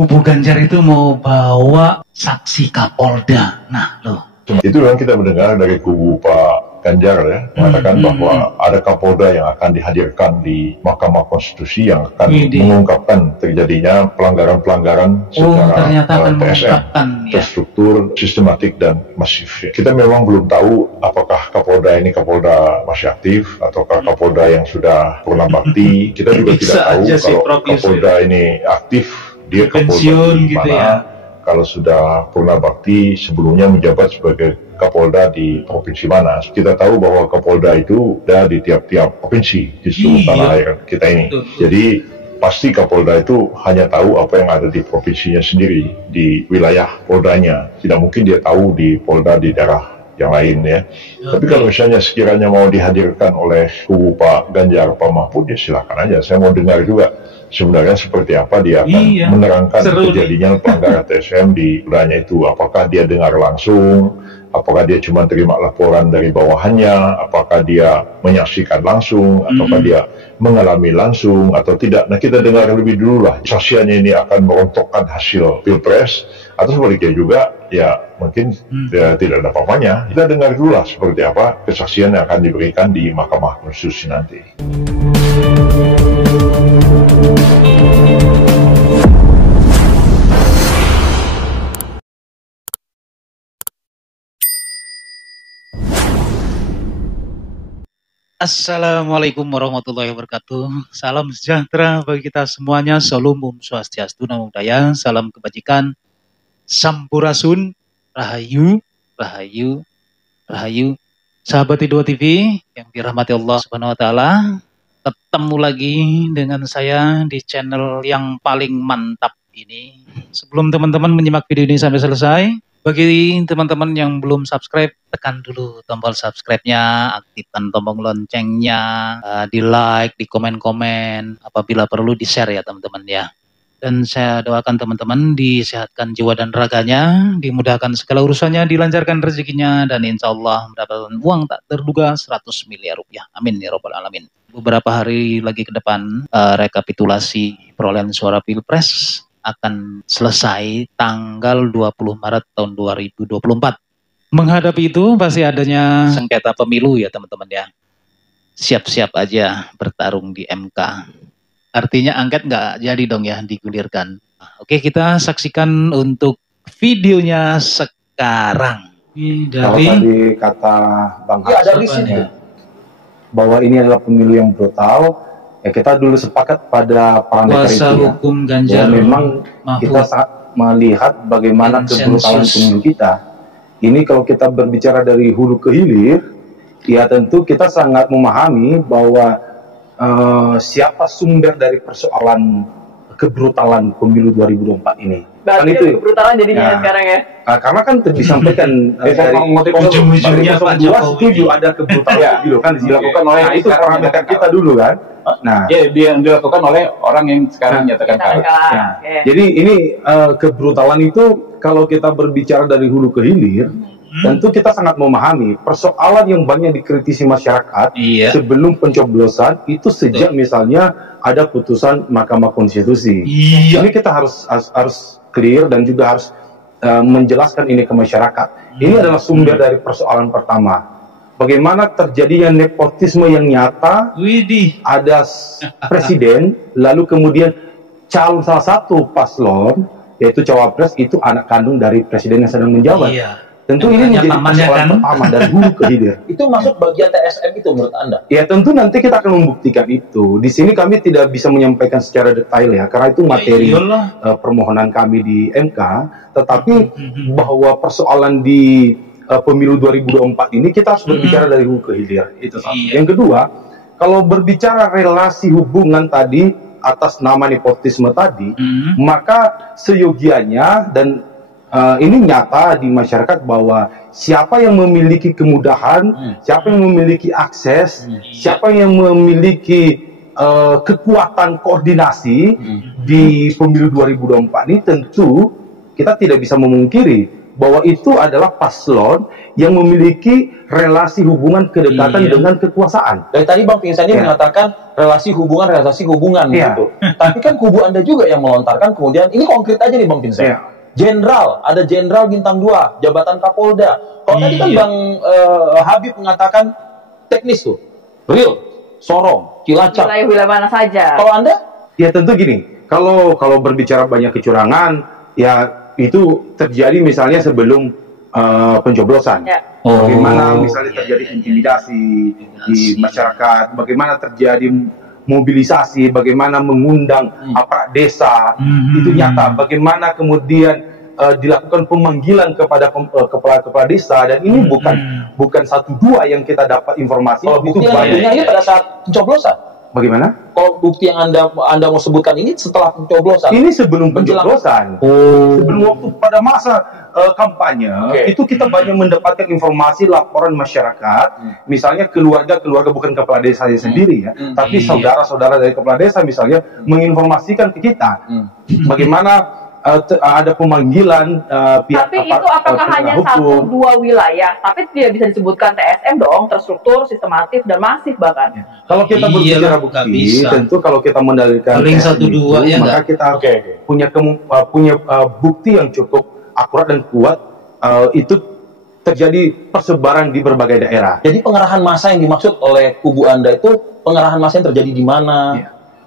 Kubu Ganjar itu mau bawa saksi Kapolda. Nah, loh. Itu yang kita mendengar dari kubu Pak Ganjar ya, mengatakan bahwa ada Kapolda yang akan dihadirkan di Mahkamah Konstitusi yang akan mengungkapkan terjadinya pelanggaran-pelanggaran secara TSM, terstruktur, sistematik, dan masif. Kita memang belum tahu apakah Kapolda ini Kapolda masih aktif, ataukah Kapolda yang sudah purna bakti. Kita juga tidak tahu kalau Kapolda ini aktif, dia Kapolda di mana. Kalau sudah purna bakti sebelumnya menjabat sebagai Kapolda di provinsi mana. Kita tahu bahwa Kapolda itu ada di tiap-tiap provinsi di seluruh tanah air kita ini. Jadi pasti Kapolda itu hanya tahu apa yang ada di provinsinya sendiri, di wilayah Poldanya. Tidak mungkin dia tahu di Polda di daerah yang lain ya. Tapi kalau misalnya sekiranya mau dihadirkan oleh kubu Pak Ganjar, Pak Mahfud, ya silakan aja. Saya mau dengar juga sebenarnya seperti apa dia akan menerangkan kejadian pelanggaran TSM di wilayahnya itu. Apakah dia dengar langsung, apakah dia cuma terima laporan dari bawahannya, apakah dia menyaksikan langsung, ataukah dia mengalami langsung atau tidak. Nah, kita dengar lebih dulu lah, saksiannya ini akan merontokkan hasil Pilpres, atau sebaliknya juga ya mungkin ya, tidak ada apa-apanya. Kita dengar dulu lah seperti apa kesaksian yang akan diberikan di Mahkamah Konstitusi nanti. Assalamualaikum warahmatullahi wabarakatuh. Salam sejahtera bagi kita semuanya. Salam Om Swastiastu, Namo Buddhaya. Salam kebajikan. Sampurasun. Rahayu, rahayu, rahayu. Sahabat I2 TV yang dirahmati Allah Subhanahu Wa Taala. Ketemu lagi dengan saya di channel yang paling mantap ini. Sebelum teman-teman menyimak video ini sampai selesai, bagi teman-teman yang belum subscribe, tekan dulu tombol subscribe-nya, aktifkan tombol loncengnya, di like, di komen-komen, apabila perlu di share ya teman-teman ya. Dan saya doakan teman-teman disehatkan jiwa dan raganya, dimudahkan segala urusannya, dilancarkan rezekinya, dan insya Allah mendapatkan uang tak terduga 100 miliar rupiah. Amin ya robbal alamin. Beberapa hari lagi ke depan, rekapitulasi perolehan suara Pilpres akan selesai tanggal 20 Maret tahun 2024. Menghadapi itu pasti adanya sengketa pemilu ya teman-teman ya. Siap-siap aja bertarung di MK. Artinya angket nggak jadi dong ya digulirkan. Oke, kita saksikan untuk videonya sekarang. Kalau tadi kata Bang Hasan ya, bahwa ini adalah pemilu yang brutal, ya kita dulu sepakat pada parameter itu ya. Hukum Ganjar, ya memang kita saat melihat bagaimana kebrutalan pemilu kita. Ini kalau kita berbicara dari hulu ke hilir, ya tentu kita sangat memahami bahwa siapa sumber dari persoalan kebrutalan pemilu 2024 ini. Kan itu kebrutalan jadinya ya, sekarang ya. Karena kan disampaikan dari ujung-ujungnya Pak Jokowi setuju ada kebrutalan gitu kan dilakukan oleh itu parameter kita dulu kan. Nah, ya yang dilakukan oleh orang yang sekarang nyatakan kalah. Jadi ini kebrutalan itu kalau kita berbicara dari hulu ke hilir, tentu kita sangat memahami persoalan yang banyak dikritisi masyarakat sebelum pencoblosan itu sejak misalnya ada putusan Mahkamah Konstitusi. Ini kita harus clear dan juga harus menjelaskan ini ke masyarakat. Ini adalah sumber dari persoalan pertama. Bagaimana terjadinya nepotisme yang nyata, ada presiden, lalu kemudian calon salah satu paslon, yaitu cawapres itu anak kandung dari presiden yang sedang menjabat. Tentu ini menjadi persoalan pertama dari hulu ke hilir. Itu masuk bagian TSM itu menurut Anda? Ya tentu nanti kita akan membuktikan itu. Di sini kami tidak bisa menyampaikan secara detail ya, karena itu materi permohonan kami di MK. Tetapi bahwa persoalan di pemilu 2024 ini kita harus berbicara dari hulu ke hilir. Itu satu. Yang kedua, kalau berbicara relasi hubungan tadi atas nama nepotisme tadi, maka seyogianya dan ini nyata di masyarakat bahwa siapa yang memiliki kemudahan, siapa yang memiliki akses, siapa yang memiliki kekuatan koordinasi di pemilu 2024 ini, tentu kita tidak bisa memungkiri bahwa itu adalah paslon yang memiliki relasi hubungan kedekatan dengan kekuasaan. Dari tadi Bang Vincent ini mengatakan relasi hubungan gitu. Tapi kan kubu Anda juga yang melontarkan kemudian, ini konkret aja nih Bang Vincent. Jenderal, ada jenderal bintang 2, jabatan Kapolda. Kalau tadi kan Bang Habib mengatakan teknis tuh, real, Sorong, Cilacap. Wilayah mana saja. Kalau Anda? Ya tentu gini, kalau berbicara banyak kecurangan, ya itu terjadi misalnya sebelum pencoblosan. Bagaimana misalnya terjadi intimidasi di masyarakat, bagaimana terjadi mobilisasi, bagaimana mengundang aparat desa, itu nyata. Bagaimana kemudian dilakukan pemanggilan kepada kepala-kepala desa, dan ini bukan 1-2 yang kita dapat informasi. Kalau bukti yang ini pada saat pencoblosan, bagaimana? Kalau bukti yang Anda mau sebutkan ini setelah pencoblosan? Ini sebelum pencoblosan. Sebelum waktu pada masa kampanye, itu kita banyak mendapatkan informasi, laporan masyarakat, misalnya keluarga bukan kepala desanya sendiri ya, tapi saudara-saudara dari kepala desa misalnya menginformasikan ke kita bagaimana ada pemanggilan pihak. Tapi itu apakah hanya 1-2 wilayah? Tapi tidak bisa disebutkan TSM dong, terstruktur, sistematis, dan masif bahkan. Kalau kita berbicara bukti, tentu kalau kita mendalilkan paling 1-2 maka kita punya bukti yang cukup akurat dan kuat. Itu terjadi persebaran di berbagai daerah. Jadi pengerahan massa yang dimaksud oleh kubu Anda itu pengerahan massa yang terjadi di mana?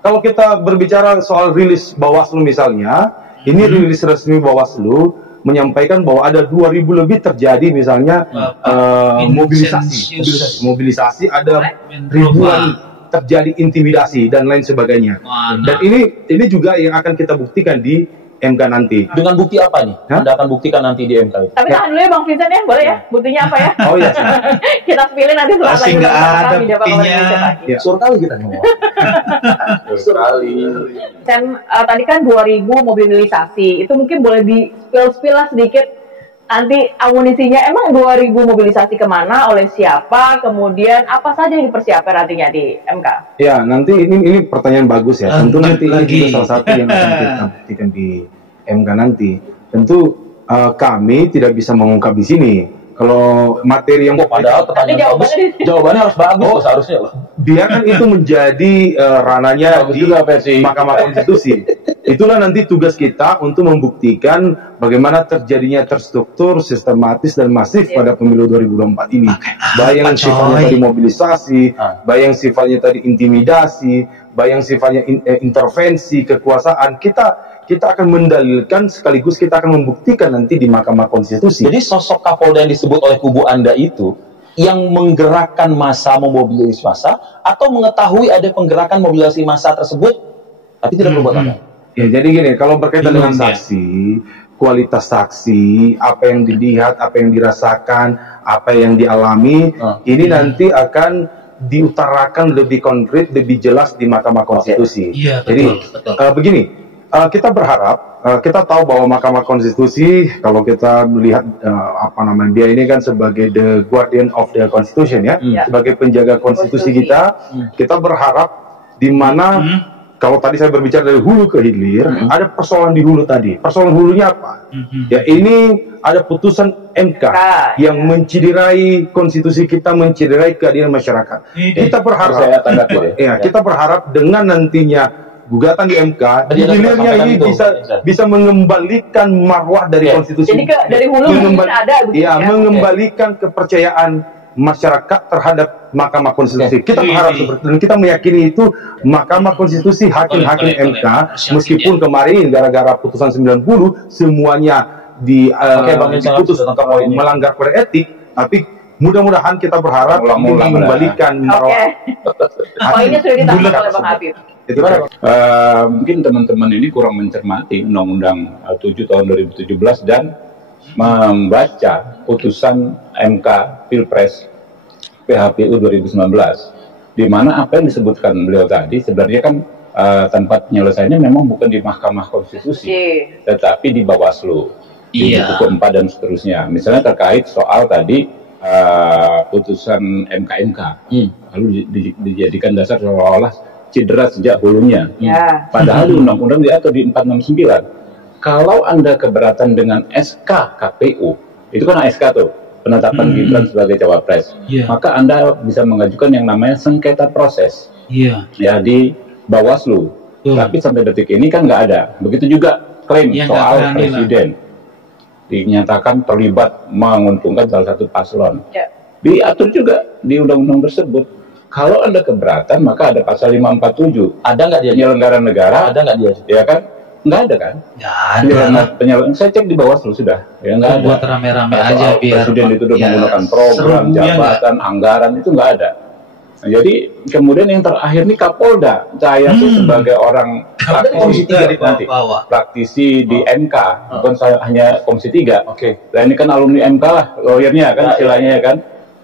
Kalau kita berbicara soal rilis Bawaslu misalnya, ini rilis resmi Bawaslu menyampaikan bahwa ada 2.000 lebih terjadi misalnya mobilisasi, ada ribuan terjadi intimidasi dan lain sebagainya. Dan ini juga yang akan kita buktikan di MK nanti. Dengan bukti apa nih? Anda akan buktikan nanti di MK itu. Tapi tahan dulu ya Bang Vincent ya, boleh ya? Buktinya apa ya? Oh iya. Kita pilih nanti setelah pasti nggak ada buktinya. Surkali kita ngomong. Surkali. Dan tadi kan 2.000 mobilisasi, itu mungkin boleh di spill lah sedikit nanti amunisinya. Emang 2.000 mobilisasi kemana, oleh siapa, kemudian apa saja yang dipersiapkan nantinya di MK? Ya, nanti ini pertanyaan bagus ya. Tentu nanti ini juga salah satu yang akan kita buktikan di MK nanti. Tentu kami tidak bisa mengungkap di sini. Kalau materi yang padahal jawabannya harus bagus seharusnya loh. Biarkan itu menjadi ranahnya di Mahkamah Konstitusi. Itulah nanti tugas kita untuk membuktikan bagaimana terjadinya terstruktur, sistematis dan masif pada pemilu 2024 ini. Baik yang sifatnya tadi mobilisasi, baik yang sifatnya tadi intimidasi, baik yang sifatnya intervensi kekuasaan. Kita akan mendalilkan sekaligus kita akan membuktikan nanti di Mahkamah Konstitusi. Jadi sosok Kapolda yang disebut oleh kubu Anda itu yang menggerakkan massa, memobilisasi massa, atau mengetahui ada penggerakan mobilisasi massa tersebut tapi tidak berbuat apa? Ya, jadi gini, kalau berkaitan dengan saksi, kualitas saksi, apa yang dilihat, apa yang dirasakan, apa yang dialami, ini nanti akan diutarakan lebih konkret, lebih jelas di Mahkamah Konstitusi. Jadi begini, kita berharap, kita tahu bahwa Mahkamah Konstitusi, kalau kita melihat dia ini kan sebagai the guardian of the Constitution ya, sebagai penjaga konstitusi kita berharap di mana kalau tadi saya berbicara dari hulu ke hilir, ada persoalan di hulu tadi. Persoalan hulunya apa? Ya ini ada putusan MK yang menciderai konstitusi kita, menciderai keadilan masyarakat. Kita berharap, kita berharap dengan nantinya gugatan di MK, di hilirnya ini bisa mengembalikan marwah dari konstitusi. Jadi dari hulu mungkin ada begitu ya. Mengembalikan kepercayaan masyarakat terhadap Mahkamah Konstitusi. Kita berharap seperti itu, dan kita meyakini itu Mahkamah Konstitusi, hakim-hakim MK, meskipun kemarin gara-gara putusan 90 semuanya diputus melanggar kode etik, tapi mudah-mudahan kita berharap mengembalikan marwah. Poinnya sudah ditangkap oleh Bang Habib. Mungkin teman-teman ini kurang mencermati Undang-Undang 7 tahun 2017 dan membaca putusan MK Pilpres PHPU 2019, di mana apa yang disebutkan beliau tadi sebenarnya kan tempat penyelesaiannya memang bukan di Mahkamah Konstitusi, tetapi di Bawaslu, di buku 4 dan seterusnya. Misalnya terkait soal tadi putusan MK lalu dijadikan dasar seolah-olah cedera sejak hulunya. Padahal di undang-undang diatur di 469. Kalau Anda keberatan dengan SK KPU, itu kan SK tuh, penetapan Gibran sebagai cawapres, maka Anda bisa mengajukan yang namanya sengketa proses, ya di Bawaslu. Tapi sampai detik ini kan nggak ada. Begitu juga klaim soal presiden dinyatakan terlibat menguntungkan salah satu paslon. Diatur juga di undang-undang tersebut. Kalau Anda keberatan, maka ada pasal 547. Ada nggak dia? Penyelenggara negara. Ada nggak dia? Ya kan? Nggak ada kan? Nggak ada. Saya cek di Bawaslu sudah. Ya nggak ada. Buat rame-rame aja biar presiden dituduh menggunakan program, jabatan, anggaran, itu nggak ada. Nah, jadi kemudian yang terakhir nih Kapolda. Saya tuh sebagai orang praktisi di MK, bukan saya hanya Komisi 3. Nah ini kan alumni MK lah, lawyernya kan istilahnya kan.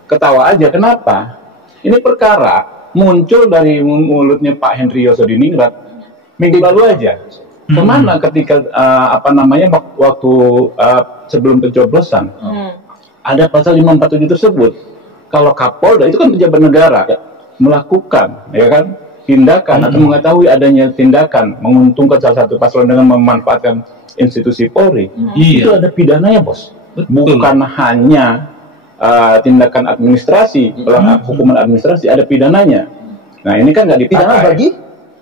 Ketawa aja, kenapa? Ini perkara muncul dari mulutnya Pak Henry Yosodiningrat minggu lalu aja. Kemana ketika waktu sebelum pencoblosan ada pasal 547 tersebut. Kalau Kapolda itu kan pejabat negara melakukan, ya kan, tindakan atau mengetahui adanya tindakan menguntungkan salah satu paslon dengan memanfaatkan institusi Polri, itu ada pidananya, bos. Bukan hanya tindakan administrasi, hukuman administrasi, ada pidananya. Nah ini kan nggak dipakai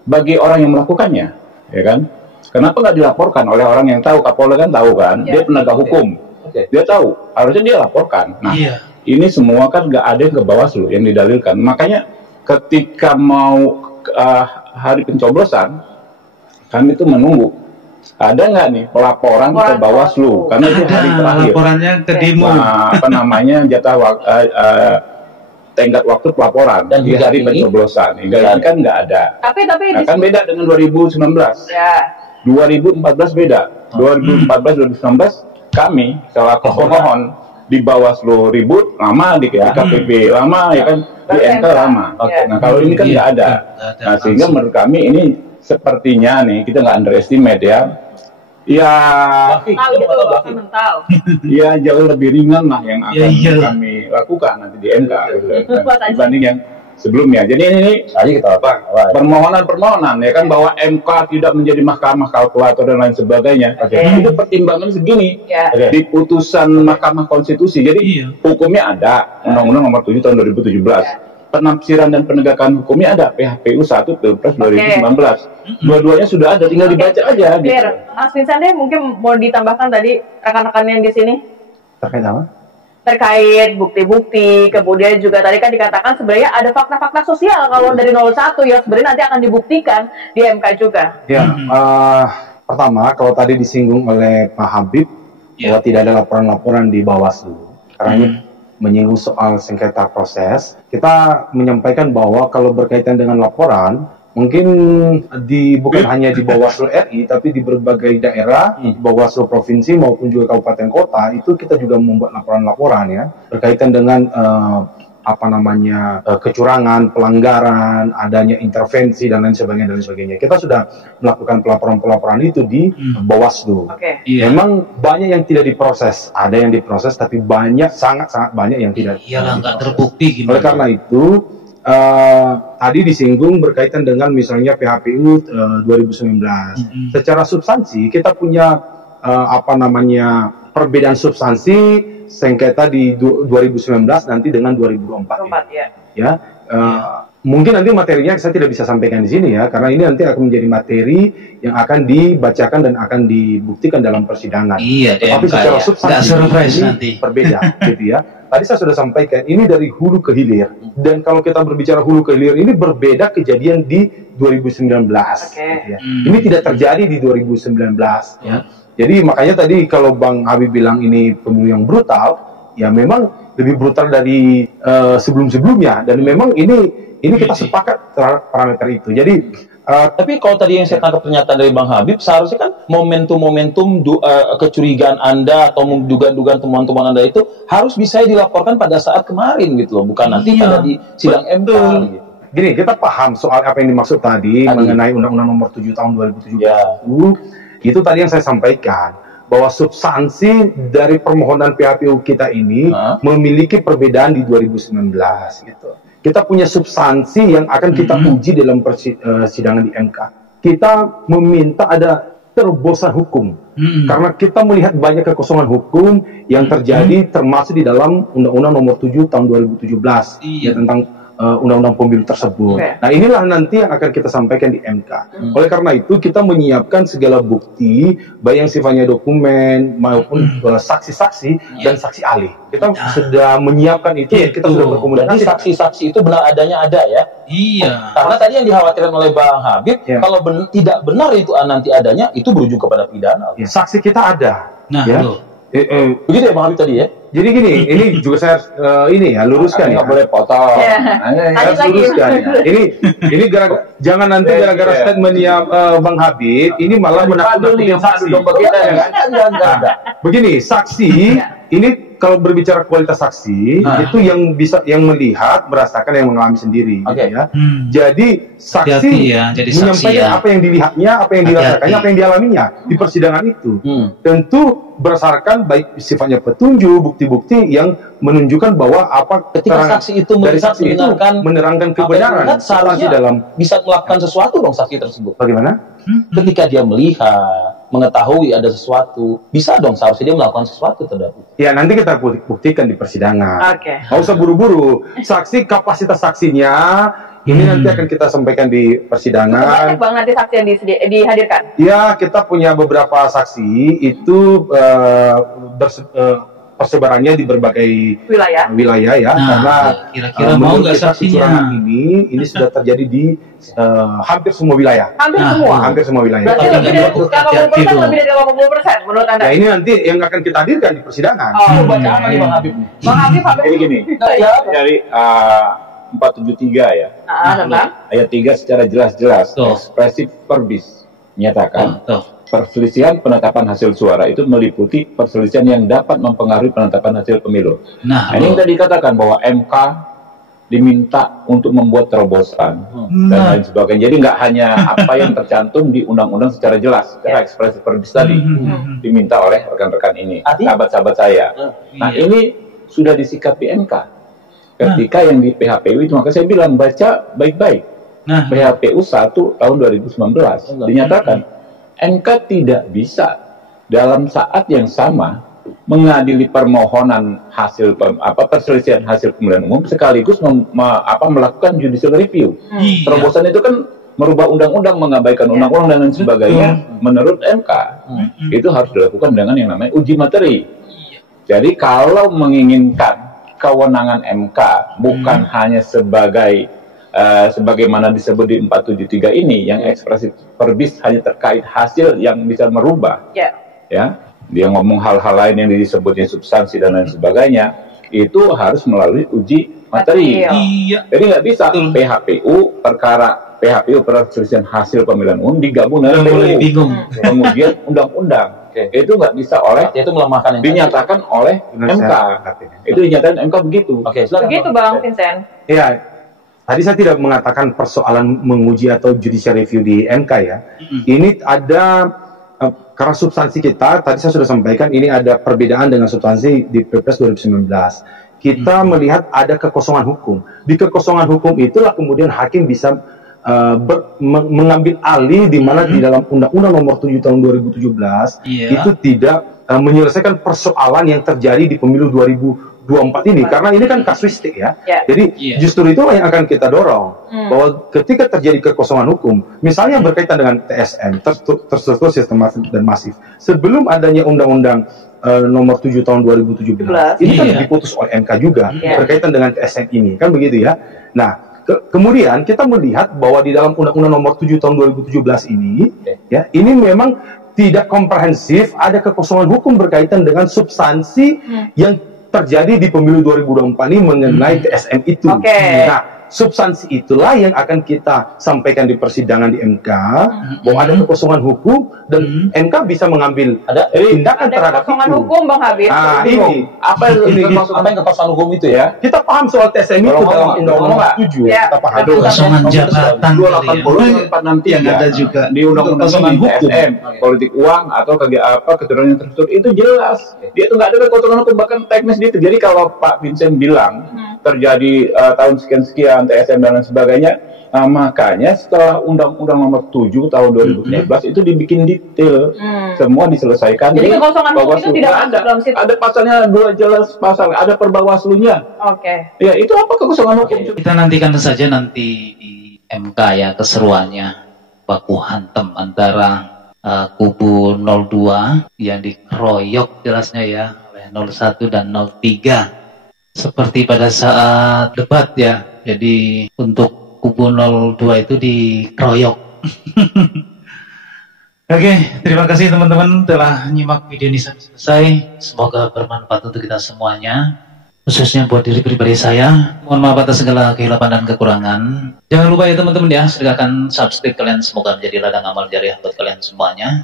bagi orang yang melakukannya, ya kan? Kenapa nggak dilaporkan oleh orang yang tahu? Kapolda kan tahu kan, dia penegak hukum, dia tahu, harusnya dia laporkan. Nah ini semua kan nggak ada yang ke Bawaslu yang didalilkan. Makanya ketika mau hari pencoblosan, kami itu menunggu ada nggak nih pelaporan ke Bawaslu, karena itu hari terakhir. Laporannya ke demo. Tenggat waktu pelaporan dan di hari pencoblosan. Hingga ini kan nggak ada. Tapi kan beda dengan 2019. 2014 beda. 2014-2019 kami selaku pemohon di Bawaslu ribut lama, di KPP lama, ya kan, di MK lama. Nah kalau ini kan nggak ada. Nah sehingga menurut kami ini sepertinya nih kita nggak underestimate ya. Ya jauh lebih ringan lah yang akan kami lakukan nanti di MK dibanding yang sebelumnya. Jadi ini permohonan ya kan, bahwa MK tidak menjadi mahkamah kalkulator dan lain sebagainya. Itu pertimbangan segini di putusan Mahkamah Konstitusi. Jadi hukumnya ada, Undang-Undang Nomor 7 Tahun 2017. Penafsiran dan penegakan hukumnya ada, PHPU 1 Pilpres 2019. Dua-duanya sudah ada, tinggal dibaca aja. Gitu. Mas Vincent deh, mungkin mau ditambahkan tadi rekan-rekan yang di sini terkait apa? Terkait bukti-bukti, kemudian juga tadi kan dikatakan sebenarnya ada fakta-fakta sosial kalau dari 01 yang sebenarnya nanti akan dibuktikan di MK juga. Ya, pertama kalau tadi disinggung oleh Pak Habib bahwa tidak ada laporan-laporan di Bawaslu, karena ini menyinggung soal sengketa proses, kita menyampaikan bahwa kalau berkaitan dengan laporan, mungkin bukan hanya di Bawaslu RI, tapi di berbagai daerah, Bawaslu provinsi maupun juga kabupaten kota, itu kita juga membuat laporan-laporan ya, berkaitan dengan kecurangan, pelanggaran, adanya intervensi dan lain sebagainya. Kita sudah melakukan pelaporan-pelaporan itu di Bawaslu. Memang banyak yang tidak diproses, ada yang diproses, tapi sangat banyak yang tidak. Nggak terbukti. Oleh karena itu, tadi disinggung berkaitan dengan misalnya PHPU 2019. Secara substansi kita punya perbedaan substansi sengketa di 2019 nanti dengan 2024 ya. Mungkin nanti materinya saya tidak bisa sampaikan di sini ya, karena ini nanti akan menjadi materi yang akan dibacakan dan akan dibuktikan dalam persidangan. Tapi secara substansi nanti berbeda gitu ya. Tadi saya sudah sampaikan ini dari hulu ke hilir, dan kalau kita berbicara hulu ke hilir ini berbeda kejadian di 2019 gitu ya. Ini tidak terjadi di 2019 ya. Jadi makanya tadi kalau Bang Habib bilang ini pemilu yang brutal, ya memang lebih brutal dari sebelum-sebelumnya, dan memang ini kita sepakat terhadap parameter itu. Jadi tapi kalau tadi yang saya tangkap pernyataan dari Bang Habib, seharusnya kan momentum kecurigaan Anda atau dugaan-dugaan temuan-temuan Anda itu harus bisa dilaporkan pada saat kemarin gitu loh, bukan nanti pada di sidang MK gitu. Gini, kita paham soal apa yang dimaksud tadi mengenai Undang-Undang Nomor 7 Tahun 2017 itu tadi yang saya sampaikan, bahwa substansi dari permohonan PHPU kita ini memiliki perbedaan di 2019 gitu. Kita punya substansi yang akan kita uji dalam persidangan di MK. Kita meminta ada terobosan hukum. Karena kita melihat banyak kekosongan hukum yang terjadi termasuk di dalam Undang-Undang Nomor 7 Tahun 2017 ya, tentang Undang-Undang Pemilu tersebut. Nah, inilah nanti yang akan kita sampaikan di MK. Oleh karena itu kita menyiapkan segala bukti, baik yang sifatnya dokumen maupun saksi-saksi dan saksi ahli. Kita sudah menyiapkan itu, kita sudah berkomunikasi. Jadi saksi-saksi itu benar adanya ada ya? Iya. Karena tadi yang dikhawatirkan oleh Bang Habib, kalau tidak benar itu nanti adanya, itu berujung kepada pidana. Saksi kita ada. Nah, begitu ya Bang Habib tadi ya? Jadi gini, ini juga saya luruskan ya. Nggak boleh potong. Harus luruskan ya. Ini jangan nanti gara-gara statement Bang Habib, ini malah menakut-nakutin saksi. Begini, saksi ini kalau berbicara kualitas saksi itu yang melihat, merasakan, yang mengalami sendiri. Gitu ya. Jadi saksi menyampaikan apa yang dilihatnya, apa yang dirasakannya, apa yang dialaminya di persidangan itu. Tentu berdasarkan baik sifatnya petunjuk, bukti-bukti yang menunjukkan bahwa ketika saksi itu menerangkan kebenaran, seharusnya dalam bisa melakukan sesuatu dong saksi tersebut. Bagaimana? Ketika dia melihat, mengetahui ada sesuatu, bisa dong seharusnya dia melakukan sesuatu terhadap itu. Ya, nanti kita buktikan di persidangan. Nggak usah buru-buru. Saksi, kapasitas saksinya ini nanti akan kita sampaikan di persidangan. Banyak banget nanti saksi yang dihadirkan. Ya, kita punya beberapa saksi itu persebarannya di berbagai wilayah ya. Karena kira-kira mau nggak saksinya ini sudah terjadi di hampir semua wilayah. Hampir semua wilayah. Berarti lebih dari 80% menurut Anda? Ya, ini nanti yang akan kita hadirkan di persidangan. Baca apa nih Bang Habib? Bang Habib Jadi gini, dari 473 ya, ayat 3 secara jelas-jelas ekspresif verbis menyatakan perselisihan penetapan hasil suara itu meliputi perselisihan yang dapat mempengaruhi penetapan hasil pemilu. Nah, ini tadi dikatakan bahwa MK diminta untuk membuat terobosan dan lain sebagainya. Jadi nggak hanya apa yang tercantum di undang-undang secara jelas, secara ekspresif verbis tadi diminta oleh rekan-rekan ini, sahabat-sahabat saya. Nah, ini sudah disikapi MK. Ketika yang di PHPU itu, maka saya bilang baca baik-baik. PHPU 1 tahun 2019 dinyatakan MK tidak bisa dalam saat yang sama mengadili permohonan hasil perselisihan hasil pemilihan umum sekaligus melakukan judicial review. Terobosan itu kan merubah undang-undang, mengabaikan undang-undang dan lain sebagainya. Menurut MK itu harus dilakukan dengan yang namanya uji materi. Jadi kalau menginginkan kewenangan MK bukan hanya sebagai sebagaimana disebut di 473 ini yang ekspresif verbis hanya terkait hasil yang bisa merubah, ya dia ngomong hal-hal lain yang disebutnya substansi dan lain sebagainya, itu harus melalui uji materi. Jadi nggak bisa PHPU perselisihan hasil pemilihan umum digabung dengan PHPU kemudian undang-undang. Itu nggak bisa itu melemahkan dinyatakan oleh MK. Itu dinyatakan MK begitu. Begitu Bang Vincent. Ya. Tadi saya tidak mengatakan persoalan menguji atau judicial review di MK ya. Ini ada karena substansi kita, tadi saya sudah sampaikan, ini ada perbedaan dengan substansi di Pilpres 2019. Kita melihat ada kekosongan hukum. Di kekosongan hukum itulah kemudian hakim bisa mengambil alih di mana di dalam Undang-Undang Nomor 7 Tahun 2017 itu tidak menyelesaikan persoalan yang terjadi di pemilu 2024 ini, karena ini kan kasuistik ya. Jadi justru itu yang akan kita dorong bahwa ketika terjadi kekosongan hukum, misalnya berkaitan dengan TSM, terstruktur sistematis dan masif, sebelum adanya Undang-Undang Nomor 7 Tahun 2017 ini kan diputus oleh MK juga berkaitan dengan TSM ini, kan begitu ya. Nah, kemudian kita melihat bahwa di dalam Undang-Undang Nomor 7 Tahun 2017 ini, ya, ini memang tidak komprehensif, ada kekosongan hukum berkaitan dengan substansi yang terjadi di pemilu 2024 ini mengenai TSM itu. Nah, substansi itulah yang akan kita sampaikan di persidangan di MK, bahwa ada kekosongan hukum dan MK bisa mengambil tindakan terhadap itu. Kekosongan hukum, Bang Habib. Nah, ini apa yang kekosongan hukum itu ya? Kita paham soal TSM itu dalam Undang-Undang 7. Kita paham. Kekosongan jabatan 280 yang ada juga di Undang-Undang TSM, politik uang atau keturunan terstruktur itu jelas. Dia itu nggak ada kekosongan hukum, bahkan teknis itu. Jadi kalau Pak Vincent bilang terjadi tahun sekian-sekian TSM dan lain sebagainya, Nah, makanya setelah Undang-Undang Nomor 7 tahun 2013 itu dibikin detail, semua diselesaikan. Jadi kekosongan hukum itu tidak masuk dalam situ. Ada pasalnya 2 jelas pasal, ada perbawaslunya. Oke. Ya itu apa kekosongan hukum? Kita nantikan saja nanti di MK ya keseruannya, baku hantam antara kubu 02 yang dikeroyok jelasnya ya oleh 01 dan 03 seperti pada saat debat ya. Jadi untuk kubu 02 itu dikeroyok. Oke, terima kasih teman-teman telah nyimak video ini sampai selesai. Semoga bermanfaat untuk kita semuanya, khususnya buat diri pribadi saya. Mohon maaf atas segala kehilapan dan kekurangan. Jangan lupa ya teman-teman ya, silakan subscribe kalian, semoga menjadi ladang amal jariah buat kalian semuanya.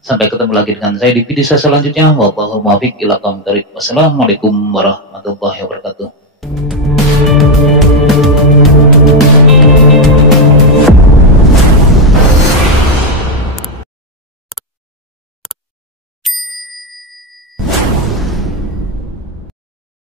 Sampai ketemu lagi dengan saya di video saya selanjutnya. Wassalamualaikum warahmatullahi wabarakatuh.